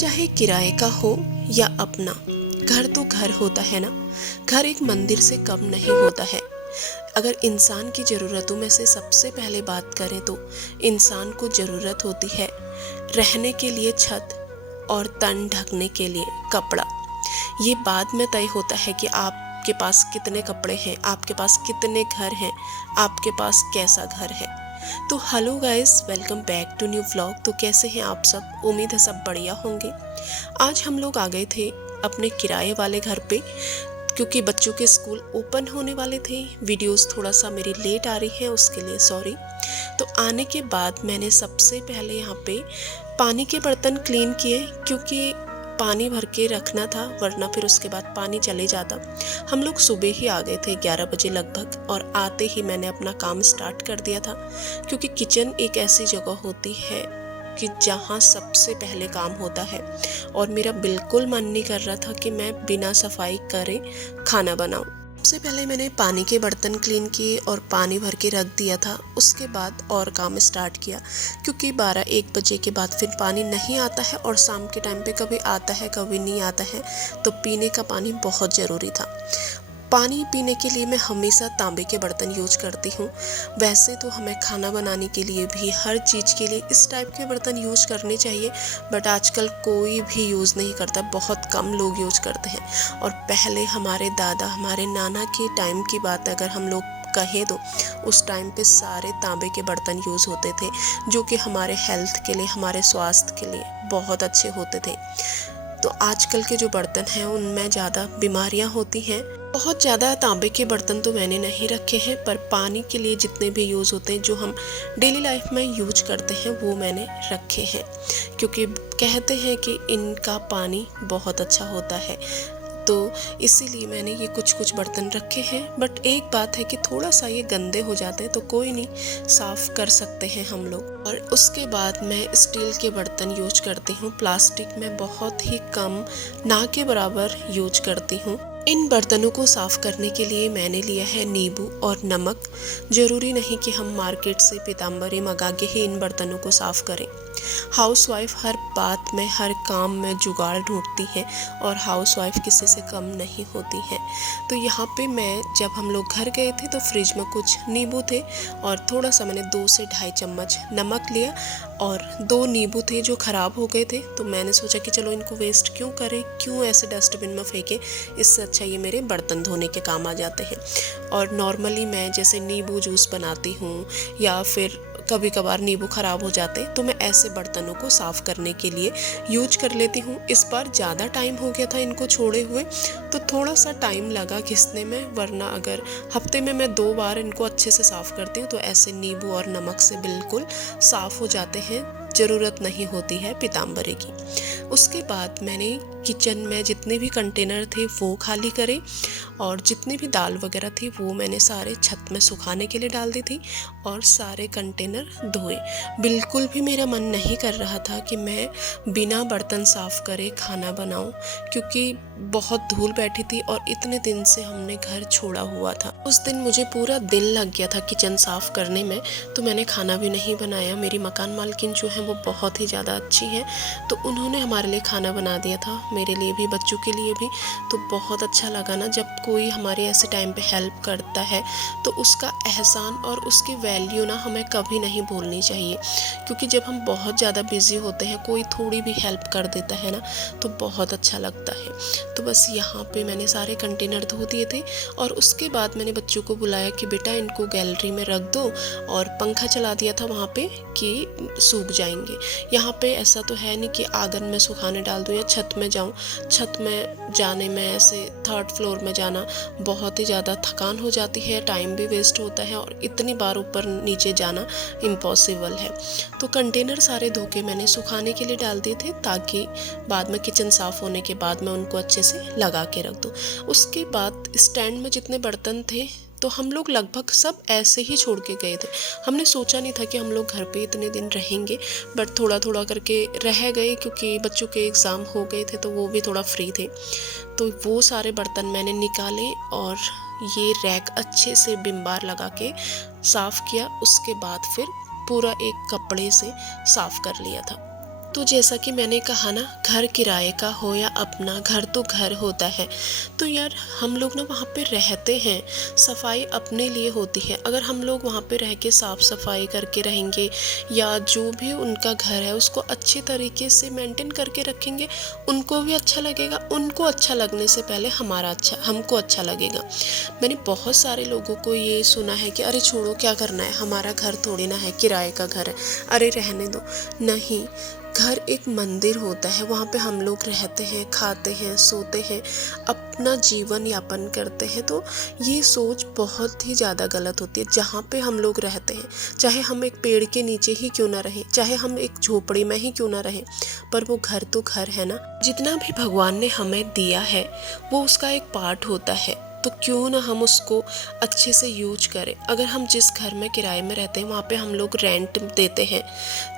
चाहे किराए का हो या अपना, घर तो घर होता है ना। घर एक मंदिर से कम नहीं होता है। अगर इंसान की ज़रूरतों में से सबसे पहले बात करें तो इंसान को ज़रूरत होती है रहने के लिए छत और तन ढकने के लिए कपड़ा। ये बाद में तय होता है कि आपके पास कितने कपड़े हैं, आपके पास कितने घर हैं, आपके पास कैसा घर है। तो hello guys, welcome back to new vlog. तो कैसे हैं आप सब? उम्मीद है सब बढ़िया होंगे। आज हम लोग आ गए थे अपने किराए वाले घर पे, क्योंकि बच्चों के स्कूल ओपन होने वाले थे। वीडियोस थोड़ा सा मेरी लेट आ रही हैं, उसके लिए सॉरी। तो आने के बाद मैंने सबसे पहले यहाँ पे पानी के बर्तन क्लीन किए, क्योंकि पानी भर के रखना था, वरना फिर उसके बाद पानी चले जाता। हम लोग सुबह ही आ गए थे 11 बजे लगभग, और आते ही मैंने अपना काम स्टार्ट कर दिया था, क्योंकि किचन एक ऐसी जगह होती है कि जहाँ सबसे पहले काम होता है। और मेरा बिल्कुल मन नहीं कर रहा था कि मैं बिना सफाई करे खाना बनाऊं। सबसे पहले मैंने पानी के बर्तन क्लीन किए और पानी भर के रख दिया था। उसके बाद और काम स्टार्ट किया, क्योंकि 12-1 बजे के बाद फिर पानी नहीं आता है, और शाम के टाइम पे कभी आता है कभी नहीं आता है। तो पीने का पानी बहुत ज़रूरी था। पानी पीने के लिए मैं हमेशा तांबे के बर्तन यूज करती हूँ। वैसे तो हमें खाना बनाने के लिए भी, हर चीज़ के लिए इस टाइप के बर्तन यूज करने चाहिए, बट आजकल कोई भी यूज़ नहीं करता, बहुत कम लोग यूज करते हैं। और पहले हमारे दादा, हमारे नाना के टाइम की बात अगर हम लोग कहें तो उस टाइम पे सारे तांबे के बर्तन यूज़ होते थे, जो कि हमारे हेल्थ के लिए, हमारे स्वास्थ्य के लिए बहुत अच्छे होते थे। तो आजकल के जो बर्तन हैं उनमें ज़्यादा बीमारियां होती हैं। बहुत ज़्यादा तांबे के बर्तन तो मैंने नहीं रखे हैं, पर पानी के लिए जितने भी यूज़ होते हैं, जो हम डेली लाइफ में यूज करते हैं, वो मैंने रखे हैं, क्योंकि कहते हैं कि इनका पानी बहुत अच्छा होता है। तो इसीलिए मैंने ये कुछ बर्तन रखे हैं। बट एक बात है कि थोड़ा सा ये गंदे हो जाते हैं, तो कोई नहीं, साफ़ कर सकते हैं हम लोग। और उसके बाद मैं स्टील के बर्तन यूज करती हूँ, प्लास्टिक में बहुत ही कम, ना के बराबर यूज करती हूँ। इन बर्तनों को साफ़ करने के लिए मैंने लिया है नींबू और नमक। ज़रूरी नहीं कि हम मार्केट से पीताम्बरी मंगा के ही इन बर्तनों को साफ़ करें। हाउसवाइफ हर बात में, हर काम में जुगाड़ ढूंढती है, और हाउसवाइफ किसी से कम नहीं होती है। तो यहाँ पे मैं, जब हम लोग घर गए थे, तो फ्रिज में कुछ नींबू थे, और थोड़ा सा मैंने 2 से ढाई चम्मच नमक लिया, और 2 नींबू थे जो ख़राब हो गए थे। तो मैंने सोचा कि चलो इनको वेस्ट क्यों करें, क्यों ऐसे डस्टबिन में फेंके, इससे अच्छा ये मेरे बर्तन धोने के काम आ जाते हैं। और नॉर्मली मैं जैसे नींबू जूस बनाती हूँ, या फिर कभी कभार नींबू ख़राब हो जाते, तो मैं ऐसे बर्तनों को साफ़ करने के लिए यूज कर लेती हूँ। इस बार ज़्यादा टाइम हो गया था इनको छोड़े हुए, तो थोड़ा सा टाइम लगा घिसने में, वरना अगर हफ्ते में मैं 2 बार इनको अच्छे से साफ़ करती हूँ, तो ऐसे नींबू और नमक से बिल्कुल साफ़ हो जाते हैं। ज़रूरत नहीं होती है पीताम्बरी की। उसके बाद मैंने किचन में जितने भी कंटेनर थे वो खाली करे, और जितनी भी दाल वगैरह थी वो मैंने सारे छत में सुखाने के लिए डाल दी थी, और सारे कंटेनर धोए। बिल्कुल भी मेरा मन नहीं कर रहा था कि मैं बिना बर्तन साफ़ करे खाना बनाऊं, क्योंकि बहुत धूल बैठी थी, और इतने दिन से हमने घर छोड़ा हुआ था। उस दिन मुझे पूरा दिन लग गया था किचन साफ़ करने में, तो मैंने खाना भी नहीं बनाया। मेरी मकान मालकिन जो है वो बहुत ही ज़्यादा अच्छी है, तो उन्होंने हमारे लिए खाना बना दिया था, मेरे लिए भी, बच्चों के लिए भी। तो बहुत अच्छा लगा ना, जब कोई हमारे ऐसे टाइम पे हेल्प करता है, तो उसका एहसान और उसकी वैल्यू ना हमें कभी नहीं भूलनी चाहिए। क्योंकि जब हम बहुत ज़्यादा बिजी होते हैं, कोई थोड़ी भी हेल्प कर देता है ना, तो बहुत अच्छा लगता है। तो बस यहाँ पे मैंने सारे कंटेनर धो दिए थे, और उसके बाद मैंने बच्चों को बुलाया कि बेटा इनको गैलरी में रख दो, और पंखा चला दिया था वहाँ पे कि सूख जाएंगे। यहाँ पे ऐसा तो है नहीं कि आंगन में सुखाने डाल दूँ या छत में जाऊँ। छत में जाने में, ऐसे 3rd फ्लोर में जाना, बहुत ही ज़्यादा थकान हो जाती है, टाइम भी वेस्ट होता है, और इतनी बार ऊपर नीचे जाना इम्पॉसिबल है। तो कंटेनर सारे धो के मैंने सुखाने के लिए डाल दिए थे, ताकि बाद में किचन साफ़ होने के बाद मैं उनको अच्छे से लगा के रख दूँ। उसके बाद स्टैंड में जितने बर्तन थे, तो हम लोग लगभग सब ऐसे ही छोड़ के गए थे। हमने सोचा नहीं था कि हम लोग घर पे इतने दिन रहेंगे, बट थोड़ा थोड़ा करके रह गए, क्योंकि बच्चों के एग्ज़ाम हो गए थे, तो वो भी थोड़ा फ्री थे। तो वो सारे बर्तन मैंने निकाले, और ये रैक अच्छे से विम बार लगा के साफ़ किया। उसके बाद फिर पूरा एक कपड़े से साफ़ कर लिया था। तो जैसा कि मैंने कहा ना, घर किराए का हो या अपना, घर तो घर होता है। तो यार हम लोग ना वहाँ पे रहते हैं, सफाई अपने लिए होती है। अगर हम लोग वहाँ पे रह के साफ सफाई करके रहेंगे या जो भी उनका घर है उसको अच्छे तरीके से मेंटेन करके रखेंगे, उनको भी अच्छा लगेगा। उनको अच्छा लगने से पहले हमको अच्छा लगेगा। मैंने बहुत सारे लोगों को ये सुना है कि अरे छोड़ो, क्या करना है, हमारा घर थोड़ी ना है, किराए का घर है, अरे रहने दो। नहीं, घर एक मंदिर होता है। वहाँ पे हम लोग रहते हैं, खाते हैं, सोते हैं, अपना जीवन यापन करते हैं। तो ये सोच बहुत ही ज़्यादा गलत होती है। जहाँ पे हम लोग रहते हैं, चाहे हम एक पेड़ के नीचे ही क्यों ना रहें, चाहे हम एक झोपड़ी में ही क्यों ना रहें, पर वो घर तो घर है ना। जितना भी भगवान ने हमें दिया है वो उसका एक पार्ट होता है। तो क्यों ना हम उसको अच्छे से यूज करें। अगर हम जिस घर में किराए में रहते हैं वहाँ पे हम लोग रेंट देते हैं,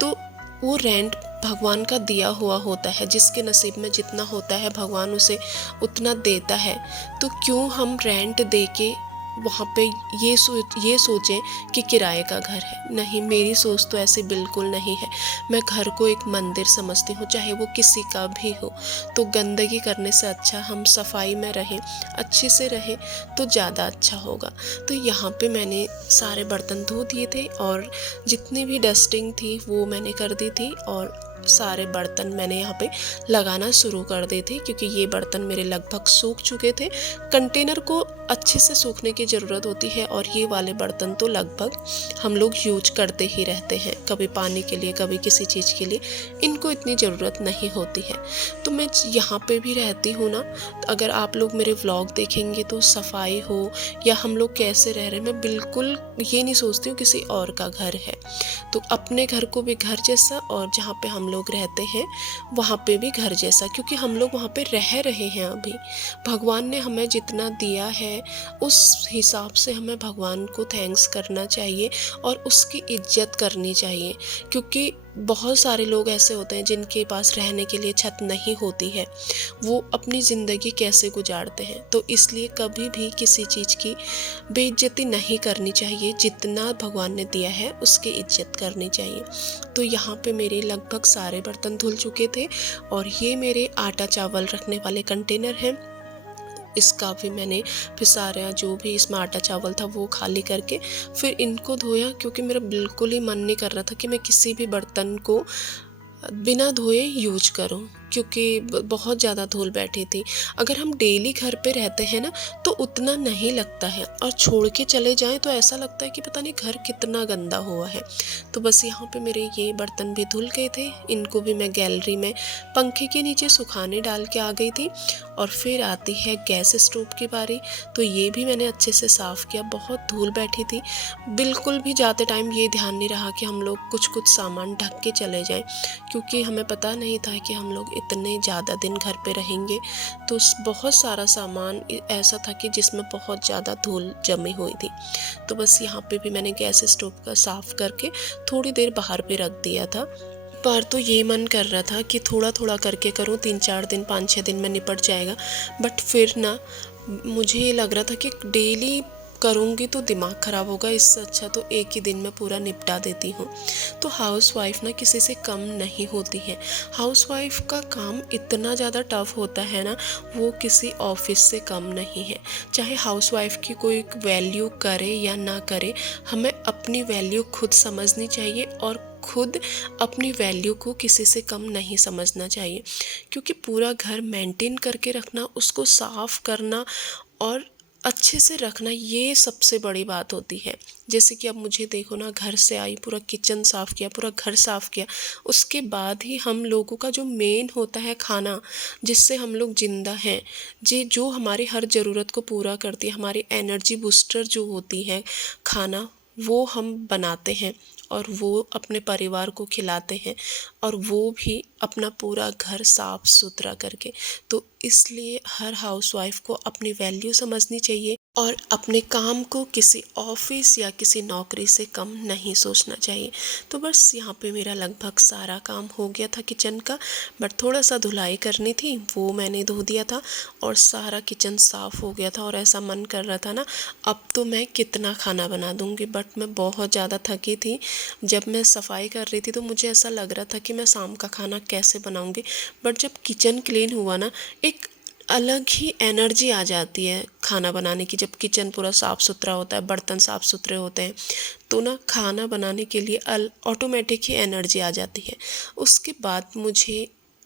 तो वो रेंट भगवान का दिया हुआ होता है। जिसके नसीब में जितना होता है भगवान उसे उतना देता है। तो क्यों हम रेंट दे के वहाँ पे ये सोचें कि किराए का घर है। नहीं, मेरी सोच तो ऐसी बिल्कुल नहीं है। मैं घर को एक मंदिर समझती हूँ, चाहे वो किसी का भी हो। तो गंदगी करने से अच्छा हम सफाई में रहें, अच्छे से रहें, तो ज़्यादा अच्छा होगा। तो यहाँ पे मैंने सारे बर्तन धो दिए थे और जितनी भी डस्टिंग थी वो मैंने कर दी थी, और सारे बर्तन मैंने यहाँ पे लगाना शुरू कर दी थी, क्योंकि ये बर्तन मेरे लगभग सूख चुके थे। कंटेनर को अच्छे से सूखने की ज़रूरत होती है, और ये वाले बर्तन तो लगभग हम लोग यूज करते ही रहते हैं, कभी पानी के लिए, कभी किसी चीज़ के लिए। इनको इतनी ज़रूरत नहीं होती है। तो मैं यहाँ पे भी रहती हूँ ना, अगर आप लोग मेरे व्लॉग देखेंगे तो सफाई हो या हम लोग कैसे रह रहे हैं, मैं बिल्कुल ये नहीं सोचती हूँ किसी और का घर है। तो अपने घर को भी घर जैसा, और जहाँ पे हम लोग रहते हैं वहाँ पे भी घर जैसा, क्योंकि हम लोग वहाँ पे रह रहे हैं अभी। भगवान ने हमें जितना दिया है उस हिसाब से हमें भगवान को थैंक्स करना चाहिए और उसकी इज्जत करनी चाहिए। क्योंकि बहुत सारे लोग ऐसे होते हैं जिनके पास रहने के लिए छत नहीं होती है, वो अपनी ज़िंदगी कैसे गुजारते हैं। तो इसलिए कभी भी किसी चीज़ की बेइज्जती नहीं करनी चाहिए। जितना भगवान ने दिया है उसकी इज्जत करनी चाहिए। तो यहाँ पे मेरे लगभग सारे बर्तन धुल चुके थे, और ये मेरे आटा चावल रखने वाले कंटेनर हैं। इसका भी मैंने फिर सारा जो भी इसमें आटा चावल था वो खाली करके फिर इनको धोया, क्योंकि मेरा बिल्कुल ही मन नहीं कर रहा था कि मैं किसी भी बर्तन को बिना धोए यूज करूं, क्योंकि बहुत ज़्यादा धूल बैठी थी। अगर हम डेली घर पे रहते हैं ना तो उतना नहीं लगता है, और छोड़ के चले जाएं तो ऐसा लगता है कि पता नहीं घर कितना गंदा हुआ है। तो बस यहाँ पे मेरे ये बर्तन भी धुल गए थे। इनको भी मैं गैलरी में पंखे के नीचे सुखाने डाल के आ गई थी। और फिर आती है गैस स्टोव की बारी। तो ये भी मैंने अच्छे से साफ़ किया, बहुत धूल बैठी थी। बिल्कुल भी जाते टाइम ये ध्यान नहीं रहा कि हम लोग कुछ कुछ सामान ढक के चले जाएं, क्योंकि हमें पता नहीं था कि हम लोग इतने ज़्यादा दिन घर पे रहेंगे। तो बहुत सारा सामान ऐसा था कि जिसमें बहुत ज़्यादा धूल जमी हुई थी। तो बस यहाँ पे भी मैंने गैस स्टोव का साफ़ करके थोड़ी देर बाहर पे रख दिया था। बार तो ये मन कर रहा था कि थोड़ा थोड़ा करके करूँ, 3-4 दिन 5-6 दिन में निपट जाएगा। बट फिर ना मुझे ये लग रहा था कि डेली करूँगी तो दिमाग ख़राब होगा, इससे अच्छा तो एक ही दिन में पूरा निपटा देती हूँ। तो हाउसवाइफ ना किसी से कम नहीं होती है। हाउसवाइफ का काम इतना ज़्यादा टफ होता है ना, वो किसी ऑफिस से कम नहीं है। चाहे हाउसवाइफ की कोई वैल्यू करे या ना करे, हमें अपनी वैल्यू खुद समझनी चाहिए, और खुद अपनी वैल्यू को किसी से कम नहीं समझना चाहिए। क्योंकि पूरा घर मेंटेन करके रखना, उसको साफ़ करना और अच्छे से रखना, ये सबसे बड़ी बात होती है। जैसे कि अब मुझे देखो ना, घर से आई, पूरा किचन साफ़ किया, पूरा घर साफ़ किया, उसके बाद ही हम लोगों का जो मेन होता है खाना, जिससे हम लोग ज़िंदा हैं, जो हमारी हर ज़रूरत को पूरा करती है, हमारी एनर्जी बूस्टर जो होती है खाना, वो हम बनाते हैं और वो अपने परिवार को खिलाते हैं, और वो भी अपना पूरा घर साफ सुथरा करके। तो इसलिए हर हाउसवाइफ को अपनी वैल्यू समझनी चाहिए। और अपने काम को किसी ऑफिस या किसी नौकरी से कम नहीं सोचना चाहिए। तो बस यहाँ पे मेरा लगभग सारा काम हो गया था किचन का, बट थोड़ा सा धुलाई करनी थी, वो मैंने धो दिया था और सारा किचन साफ़ हो गया था। और ऐसा मन कर रहा था ना, अब तो मैं कितना खाना बना दूँगी, बट मैं बहुत ज़्यादा थकी थी। जब मैं सफाई कर रही थी तो मुझे ऐसा लग रहा था कि मैं शाम का खाना कैसे बनाऊँगी, बट जब किचन क्लीन हुआ ना, एक अलग ही एनर्जी आ जाती है खाना बनाने की। जब किचन पूरा साफ़ सुथरा होता है, बर्तन साफ़ सुथरे होते हैं, तो ना खाना बनाने के लिए ऑटोमेटिक ही एनर्जी आ जाती है। उसके बाद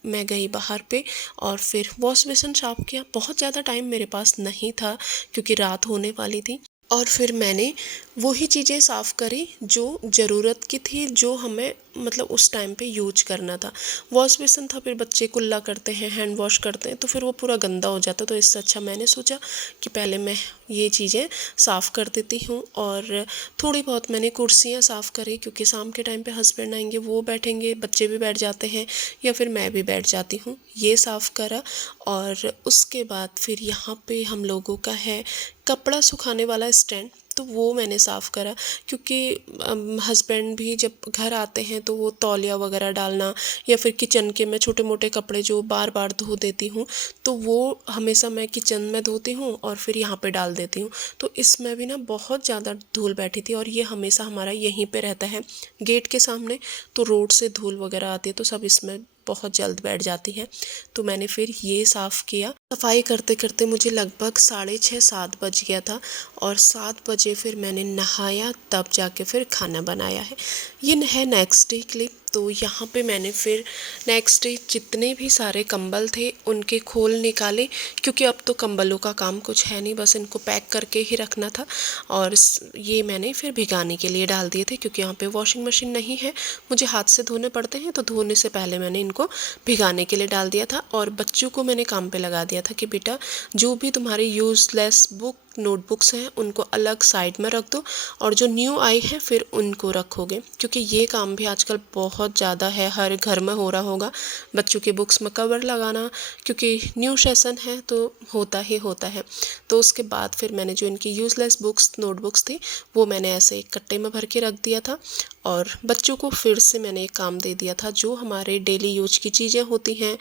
मैं गई बाहर पे और फिर वॉश बेसिन साफ़ किया। बहुत ज़्यादा टाइम मेरे पास नहीं था क्योंकि रात होने वाली थी। और फिर मैंने वही चीज़ें साफ़ करी जो ज़रूरत की थी, जो हमें मतलब उस टाइम पे यूज करना था। वॉश बेसिन था, फिर बच्चे कुल्ला करते हैं, हैंड वॉश करते हैं, तो फिर वो पूरा गंदा हो जाता। तो इससे अच्छा मैंने सोचा कि पहले मैं ये चीज़ें साफ़ कर देती हूँ। और थोड़ी बहुत मैंने कुर्सियाँ साफ़ करी क्योंकि शाम के टाइम पे हस्बैंड आएंगे, वो बैठेंगे, बच्चे भी बैठ जाते हैं या फिर मैं भी बैठ जाती हूँ। ये साफ़ करा। और उसके बाद फिर यहाँ पे हम लोगों का है कपड़ा सुखाने वाला स्टैंड, तो वो मैंने साफ़ करा क्योंकि हस्बैंड भी जब घर आते हैं तो वो तौलिया वगैरह डालना या फिर किचन के मैं छोटे मोटे कपड़े जो बार बार धो देती हूँ, तो वो हमेशा मैं किचन में धोती हूँ और फिर यहाँ पे डाल देती हूँ। तो इसमें भी ना बहुत ज़्यादा धूल बैठी थी और ये हमेशा हमारा यहीं पे रहता है गेट के सामने, तो रोड से धूल वगैरह आती है तो सब इसमें बहुत जल्द बैठ जाती हैं। तो मैंने फिर ये साफ़ किया। सफाई करते करते मुझे लगभग 6:30-7 बज गया था और 7 बजे फिर मैंने नहाया, तब जाके फिर खाना बनाया है। ये है नेक्स्ट डे क्लिप। तो यहाँ पे मैंने फिर नेक्स्ट डे जितने भी सारे कंबल थे उनके खोल निकाले क्योंकि अब तो कंबलों का काम कुछ है नहीं, बस इनको पैक करके ही रखना था। और ये मैंने फिर भिगाने के लिए डाल दिए थे क्योंकि यहाँ पे वॉशिंग मशीन नहीं है, मुझे हाथ से धोने पड़ते हैं, तो धोने से पहले मैंने इनको भिगाने के लिए डाल दिया था। और बच्चों को मैंने काम पे लगा दिया था कि बेटा जो भी तुम्हारी यूज़लेस बुक नोटबुक्स हैं उनको अलग साइड में रख दो और जो न्यू आई हैं फिर उनको रखोगे, क्योंकि ये काम भी आजकल बहुत ज़्यादा है, हर घर में हो रहा होगा बच्चों के बुक्स में कवर लगाना, क्योंकि न्यू सेशन है तो होता ही होता है। तो उसके बाद फिर मैंने जो इनकी यूज़लेस बुक्स नोटबुक्स थी वो मैंने ऐसे एक कट्टे में भर के रख दिया था। और बच्चों को फिर से मैंने एक काम दे दिया था, जो हमारे डेली यूज की चीज़ें होती हैं,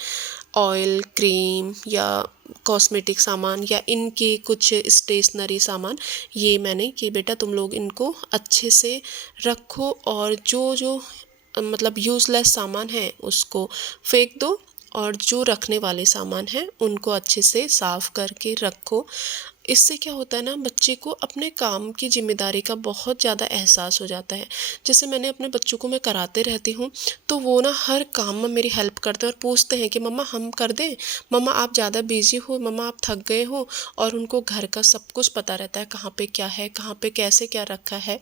ऑयल, क्रीम या कॉस्मेटिक सामान या इनके कुछ स्टेशनरी सामान, ये मैंने कि बेटा तुम लोग इनको अच्छे से रखो और जो जो मतलब यूज़लेस सामान है उसको फेंक दो और जो रखने वाले सामान हैं उनको अच्छे से साफ़ करके रखो। इससे क्या होता है ना, बच्चे को अपने काम की जिम्मेदारी का बहुत ज़्यादा एहसास हो जाता है। जैसे मैंने अपने बच्चों को मैं कराते रहती हूँ तो वो ना हर काम में मेरी हेल्प करते हैं और पूछते हैं कि मम्मा हम कर दें, मम्मा आप ज़्यादा बिजी हो, मम्मा आप थक गए हो। और उनको घर का सब कुछ पता रहता है, कहाँ पे क्या है, कहाँ पे कैसे क्या रखा है।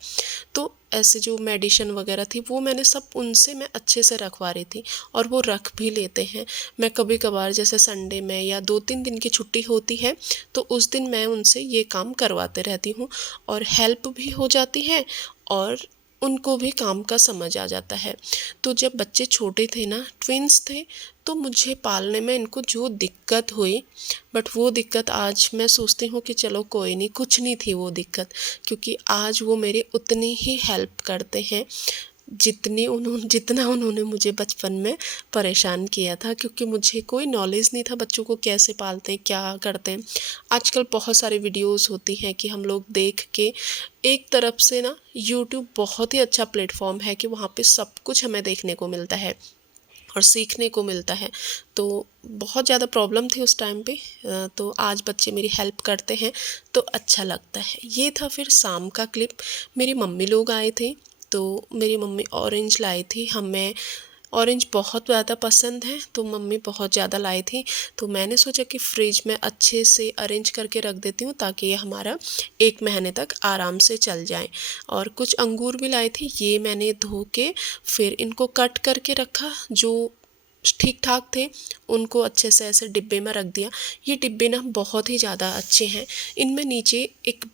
तो ऐसे जो मेडिसिन वगैरह थी वो मैंने सब उनसे मैं अच्छे से रखवा रही थी और वो रख भी लेते हैं। मैं कभी कभार जैसे संडे में या 2-3 दिन की छुट्टी होती है तो उस दिन मैं उनसे ये काम करवाते रहती हूँ और हेल्प भी हो जाती है और उनको भी काम का समझ आ जाता है। तो जब बच्चे छोटे थे ना, ट्विंस थे, तो मुझे पालने में इनको जो दिक्कत हुई, बट वो दिक्कत आज मैं सोचती हूँ कि चलो कोई नहीं, कुछ नहीं थी वो दिक्कत, क्योंकि आज वो मेरी उतनी ही हेल्प करते हैं जितना उन्होंने मुझे बचपन में परेशान किया था, क्योंकि मुझे कोई नॉलेज नहीं था बच्चों को कैसे पालते हैं, क्या करते हैं। आजकल बहुत सारे वीडियोस होती हैं कि हम लोग देख के, एक तरफ से ना यूट्यूब बहुत ही अच्छा प्लेटफॉर्म है कि वहाँ पे सब कुछ हमें देखने को मिलता है और सीखने को मिलता है। तो बहुत ज़्यादा प्रॉब्लम थी उस टाइम पे, तो आज बच्चे मेरी हेल्प करते हैं तो अच्छा लगता है। ये था फिर शाम का क्लिप। मेरी मम्मी लोग आए थे तो मेरी मम्मी ऑरेंज लाई थी, हमें ऑरेंज बहुत ज़्यादा पसंद है तो मम्मी बहुत ज़्यादा लाई थी। तो मैंने सोचा कि फ्रिज में अच्छे से अरेंज करके रख देती हूँ ताकि ये हमारा 1 महीने तक आराम से चल जाए। और कुछ अंगूर भी लाई थी, ये मैंने धो के फिर इनको कट करके रखा। जो ठीक ठाक थे, उनको अच्छे से ऐसे डिब्बे में रख दिया। ये डिब्बे ना बहुत ही ज़्यादा अच्छे हैं। इनमें नीचे एक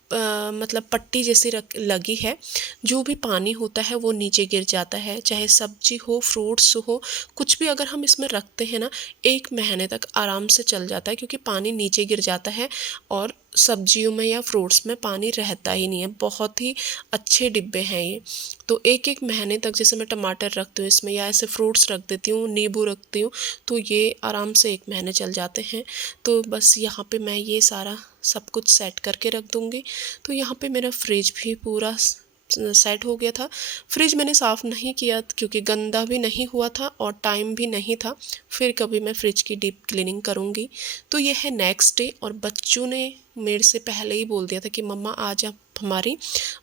मतलब पट्टी जैसी रख लगी है, जो भी पानी होता है वो नीचे गिर जाता है, चाहे सब्जी हो, फ्रूट्स हो, कुछ भी अगर हम इसमें रखते हैं ना, 1 महीने तक आराम से चल जाता है, क्योंकि पानी नीचे गिर जाता है और सब्जियों में या फ्रूट्स में पानी रहता ही नहीं है। बहुत ही अच्छे डिब्बे हैं ये। तो 1-1 महीने तक, जैसे मैं टमाटर रखती हूँ इसमें या ऐसे फ्रूट्स रख देती हूँ, नींबू रखती हूँ, तो ये आराम से 1 महीने चल जाते हैं। तो बस यहाँ पे मैं ये सारा सब कुछ सेट करके रख दूँगी। तो यहाँ पे मेरा फ्रिज भी पूरा सेट हो गया था। फ्रिज मैंने साफ़ नहीं किया क्योंकि गंदा भी नहीं हुआ था और टाइम भी नहीं था। फिर कभी मैं फ्रिज की डीप क्लीनिंग करूँगी। तो ये है नेक्स्ट डे, और बच्चों ने मेरे से पहले ही बोल दिया था कि मम्मा आज आप हमारी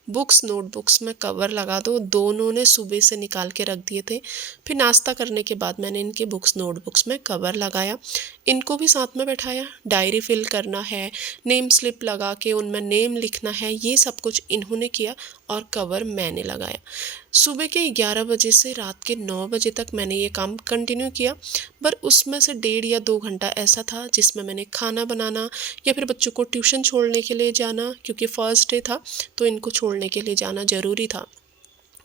बुक्स नोटबुक्स में कवर लगा दो। दोनों ने सुबह से निकाल के रख दिए थे। फिर नाश्ता करने के बाद मैंने इनकी बुक्स नोटबुक्स में कवर लगाया। इनको भी साथ में बैठाया, डायरी फिल करना है, नेम स्लिप लगा के उनमें नेम लिखना है, ये सब कुछ इन्होंने किया और कवर मैंने लगाया। सुबह के 11 बजे से रात के 9 बजे तक मैंने ये काम कंटिन्यू किया। पर उसमें से 1.5 या 2 घंटा ऐसा था जिसमें मैंने खाना बनाना या फिर बच्चों को ट्यूशन छोड़ने के लिए जाना, क्योंकि फर्स्ट डे था तो इनको छोड़ने के लिए जाना ज़रूरी था।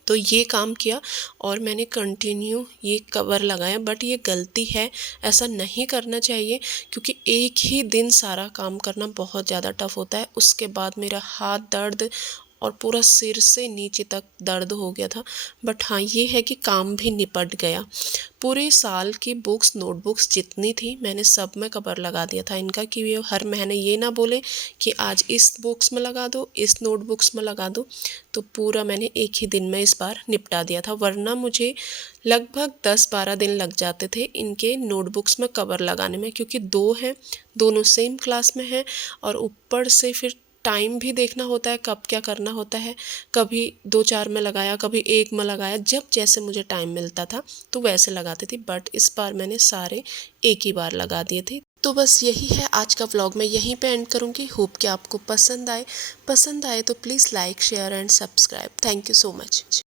तो ये काम किया और मैंने कंटिन्यू ये कवर लगाया। बट ये गलती है, ऐसा नहीं करना चाहिए, क्योंकि एक ही दिन सारा काम करना बहुत ज़्यादा टफ होता है। उसके बाद मेरा हाथ दर्द और पूरा सिर से नीचे तक दर्द हो गया था। बट हाँ, ये है कि काम भी निपट गया। पूरे साल की बुक्स नोटबुक्स जितनी थी मैंने सब में कवर लगा दिया था इनका, कि ये हर महीने ये ना बोले कि आज इस बुक्स में लगा दो, इस नोटबुक्स में लगा दो। तो पूरा मैंने एक ही दिन में इस बार निपटा दिया था, वरना मुझे लगभग 10-12 दिन लग जाते थे इनके नोटबुक्स में कवर लगाने में, क्योंकि 2 हैं, दोनों सेम क्लास में हैं और ऊपर से फिर टाइम भी देखना होता है कब क्या करना होता है। कभी 2-4 में लगाया, कभी 1 में लगाया, जब जैसे मुझे टाइम मिलता था तो वैसे लगाती थी। बट इस बार मैंने सारे एक ही बार लगा दिए थे। तो बस यही है आज का व्लॉग, मैं यहीं पे एंड करूँगी। होप कि आपको पसंद आए तो please like, share and subscribe. Thank you so much.